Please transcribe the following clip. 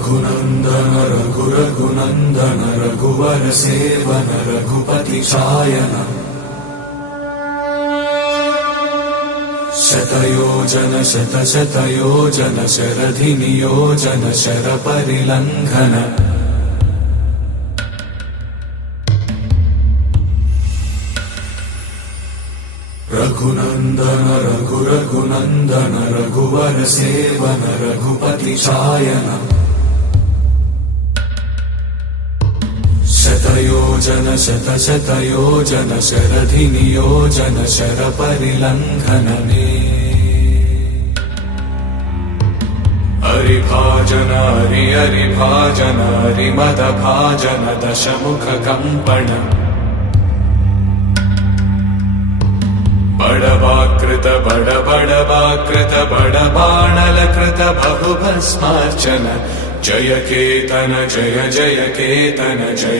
रघुनन्दन रघुनन्दन रघुवर सेवन रघुपति चायन शतयोजन शतशतयोजन शरधि नियोजन शरपरिलङ्घन रघुनन्दन रघुनन्दन रघुवर सेवन रघुपति चायन शतयोजन शतशतयोजन शरधि नियोजन शरपरिलङ्घनने हरिभाजन हरिभाजन हरिमदभाजन दशमुखकम्पण बड़वाकृत बड़वाकृत बड़बाणलकृत बहुभस्मार्चन जय केतन जय जय केतन जय।